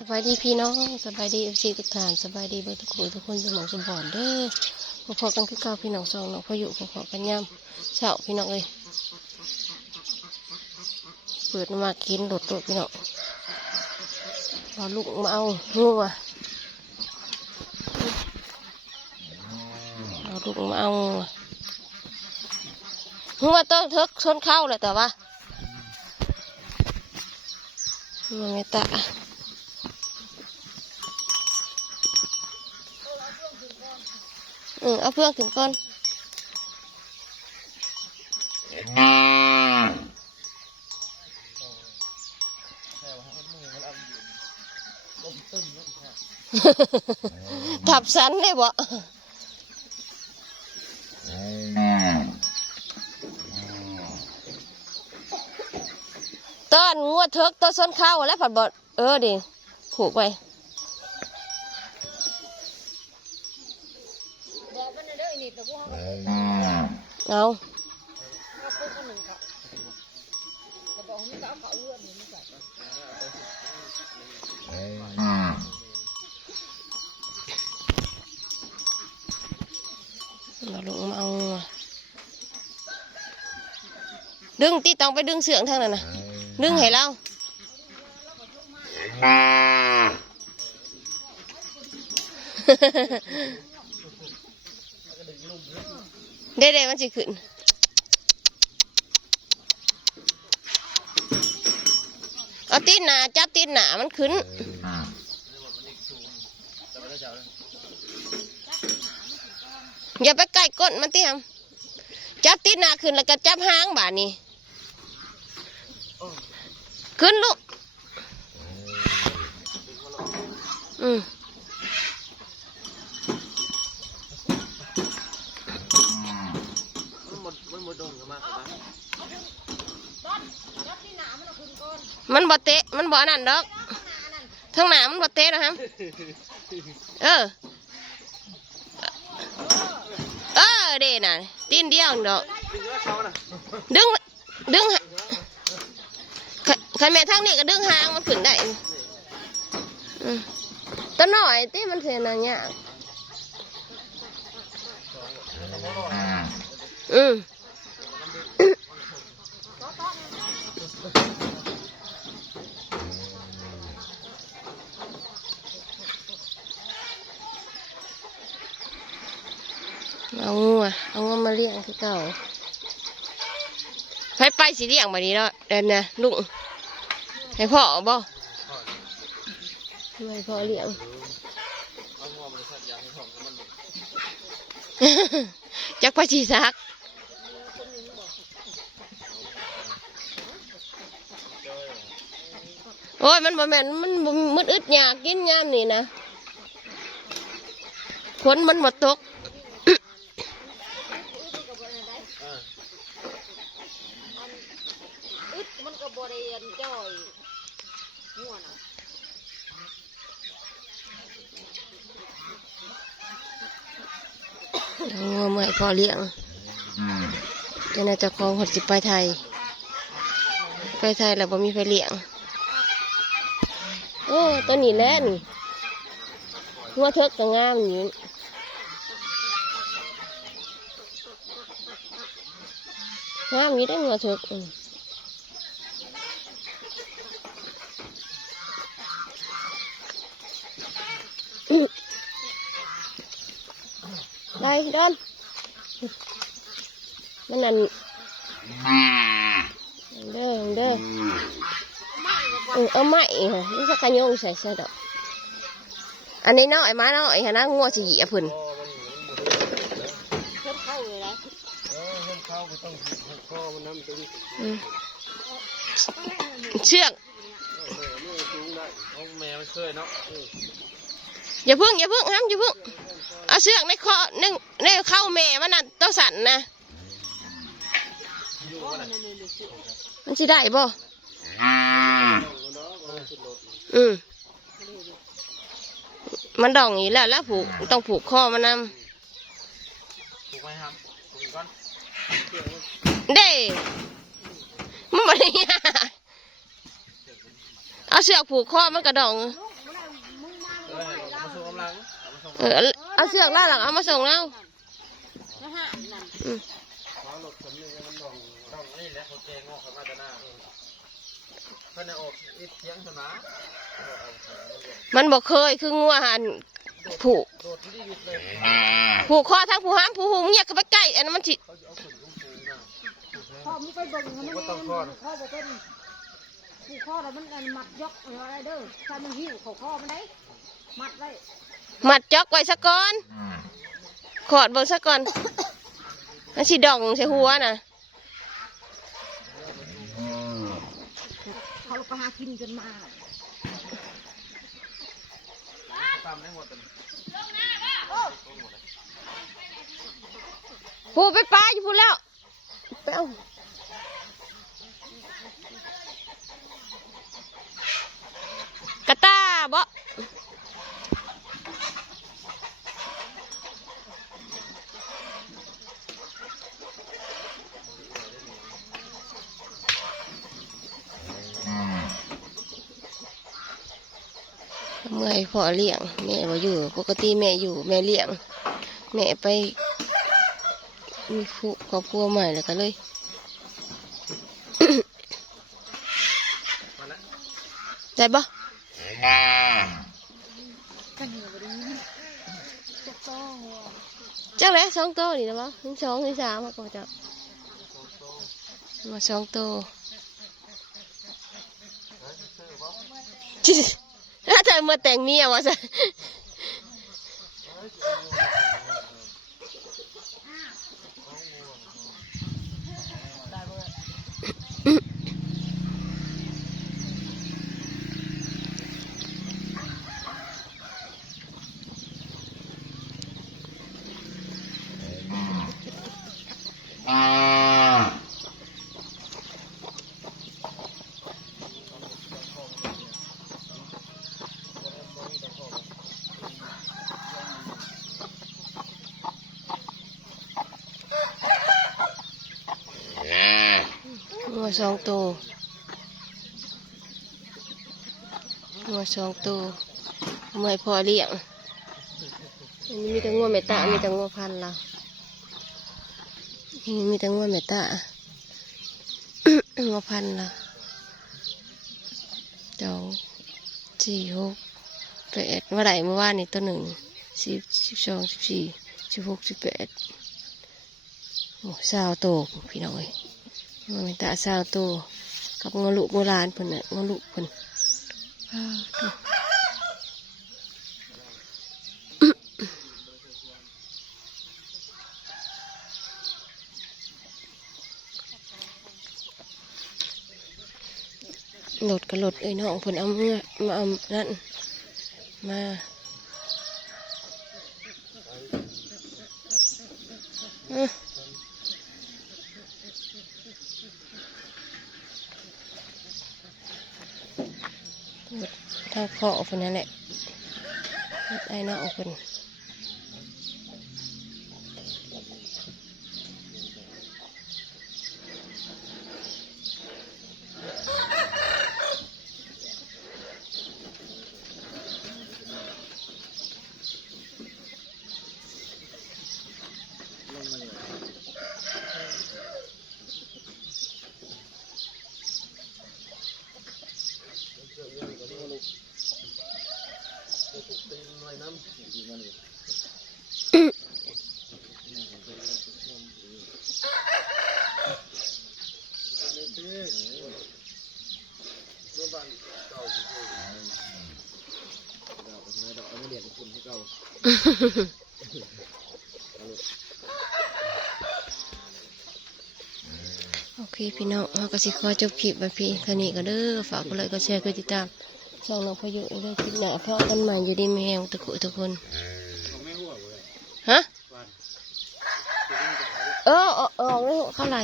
สบายดีพี่น้องสบายดีเอฟซีทุกท่านสบายดีเบอร์ทุกคนทุกคนสมองสมบูรณ์เด้อพอๆกันคือเก่าพี่น้องสองน้องพออยู่พอกันย่ำเช้าพี่น้องเลยเปิดมากินโดดโดดพี่น้องเอาลูกมาเอางัวเอาลูกมาเอางัวต้องเทิกชนเข้าเลยแต่ว่ามันไม่ตะ ออเอาเพื่อนขึ้นก่อนทับสันเลยบ่ต้นงัวเถิกต้นส้นข้าวแล้วผัดบดเออดิผูกไว้ เอาเราลงมาเอาดึงตีต้องไปดึงเสืองทางนั้นนะดึงให้เรา เด้ๆมันจะขึ้นเอาตีนหนาจับตีนหนามันขึ้นอย่าไปใกล้ก้นมันเตี้ยมจับตีนหนาขึ้นแล้วก็จับหางบานี้ขึ้นลูกอืม มันหมดมันหมดดงกันมากเลยนะ มันบ่เตะ มันบ่อันนั่นดอกทั้งหนามันบ่เตะนะครับเออ เออเด่น่ะตีนเดียวดอก ดึงว่าเขาน่ะดึงดึงขขันแม่ทั้งนี้ก็ดึงหางมันขึ้นได้อืมตัวหน่อยที่มันเสียนะเนี่ยากอืม เอางัวเอางัวมาเลี้ยงคือเก่าไปไปสิเลี้ยงมาดีเนาะเดินนะลุงให้พ่อเอาบ่ให้พ่อเลี้ยงเอาหัวบริษัทยางให้ของมันหมดจักไปชีซักโอ้ยมันบ่แม่นมันมันอึดยากกินยามนี่นะขนมันหมดตก อ่า อึดมันก็ บริเวณจ้อยหัวน่ะเอางัวเมื่อยพอเลี้ยงเจ้าน่าจะคองหดสิไปไทย ไปไทยแล้วบ่มีไฟเลี้ยง โอ้ตัวนี้แหละนี่งัวเทิกก็งามอยู่งามอยู่ได้องัวเทิกอืม ได้ดอนมันนั่นเด้อเด้อเออเอาไม้ค่ะนี่สักกันยงใส่ใส่ดอกอันนี้น้อยมาน้อยค่ะนะงัวสิหยียบพุ่นพ่อมันมันหมดเพิ่มเข้าเลยนะผึ่นเชือกอออย่าพึ่งอย่าพึ่งห้ามอย่าพึ่ง เอาเชือกในคอในในเข้าแม่มันน่ะต้องสั่นนะอยู่กันนะมันสิได้บ่เออมมันดองอย่างนี้แล้วแล้วผูกต้องผูกคอมันนถูกไหมครับถูกก่อนำเด้มันบ่ได้ยเอาเชือกผูกคอมันกระดองมันลังเอามาส่งเออ เอาเสือกล่าหลังเอามาส่งเรานะฮะนั่นอืมขอหลบสำนึกให้มันดองดองอันนี้แหละเขาแกงอกเขามาแต่หน้าเออเพิ่นเอาออกอีกเทียงสนะเอาเอาเอาเอามันบอกเคยคืองัวหันผูกโดดที่ได้หยุดเลยผูกคอทั้งผูหามผูหูเงียกเข้าไปใกล้อันนั้นมันสิเขาจะเอาขึ้นสูงๆนะพ่อมึงไปเบิ่งมันมันข้อบ่เป็นผูกข้อแล้วมันอันมัดยกอะไรเด้อถ้ามันหิ้วเขาข้อมันได้มัดไว้ มัดจอกไว้ซะก่อนขอดเบิ่งซะก่อนมันสิดองใส่หัวน่ะเขาก็หากินจนมาตามได้หมดเลยผูไปปลาอยู่พูนแล้วไปเอากระตาบ่ เมื่อยพอเลี้ยง แม่บ่อยู่ ปกติแม่อยู่แม่เลี้ยง แม่ไปมีคู่ครอบครัวใหม่แล้วก็เลยได้ปะกันเหนียวดีจะต้องเจ้าแหละสองตัวนี่นะปะถึงสองถึงสามมากกว่าจะมาสองโต เธอมาแต่งเมียวะสิมาสองตัวมาสองตัวไม่พอเลี้ยงอันนี้มีแต่งัวเมตตามีแต่งัวพันธ์เราอันนี้มีแต่งัวเมตตางัวพันธ์เราเจ้าสี่หกแปดเมื่อไหร่เมื่อวานนี่ตัวหนึ่งสิบสิบสองสิบสี่สิบหกสิบแปดโอ้สาวโตพี่น้อย งัวเมตตาสาวโตกับงลูกงัวหลานเพิ่นน่ะงลูกเพิ่นหลดกระหลดเอ้ยน้องเพิ่นเอาเมื่อมาเอานั่นมาอือโหลด ทางคอออกคนนั่นแหละโหลดไอ้น้องเพิ่น โอเคพี่น้องเราก็สิขอจบคลิปไปพี่เท่านี้ก็เด้อฝากกดไลค์กดแชร์กดติดตามช่องน้องพายุเด้คลิปหน้าพร้อกันใหม่อยู่ดีแหงทุกคนทุกคนฮะเออเออเออออกแล้วเข้าไร